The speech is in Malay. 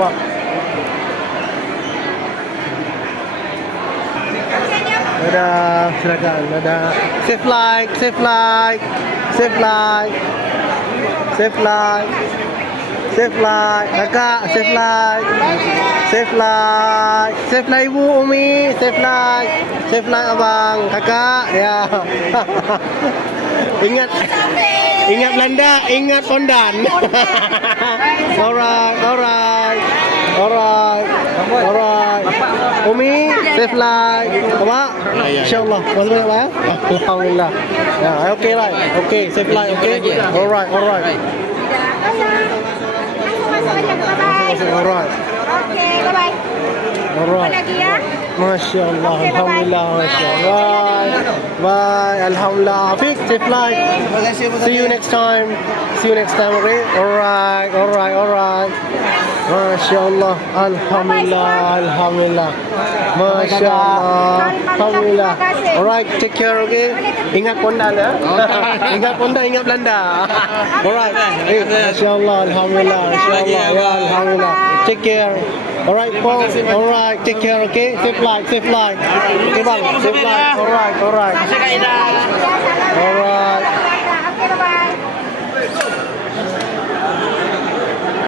Abang. Dadah, silakan. Dadah. Safe flight, safe flight. Safe flight. Safe flight. Safe flight. Kakak, safe flight. Safe flight. Safe flight Ibu Umi, safe flight. Safe flight Abang. Kakak, ya. Ingat ingat Belanda, ingat Pondan. Alright, alright. Alright. Alright. Umi, safe flight. Apa? Insyaallah. Masuk ya, Pak? Alhamdulillah. Ya, okay right. Okay, safe flight, okay? Alright, alright. Alright. Oke, bye-bye. Alright. Lagi ya. Masya Allah, Alhamdulillah, Masya Allah. Bye, Alhamdulillah. Afiq, safe flight. See you next time. See you next time, okay? Alright, alright, alright. Masya Allah, Alhamdulillah, Alhamdulillah. Masya Allah, Alhamdulillah. Alright, take care, okay? Ingat Pondan ya. Ingat Pondan, ingat Belanda. Alright. Masya Allah, Alhamdulillah, Masya Allah, ya Alhamdulillah. Take care. Alright, Paul. Alright, take care, okay? Safe flight, safe flight. Okay, bang, safe flight. Alright, alright. Alright. Oke, bye-bye.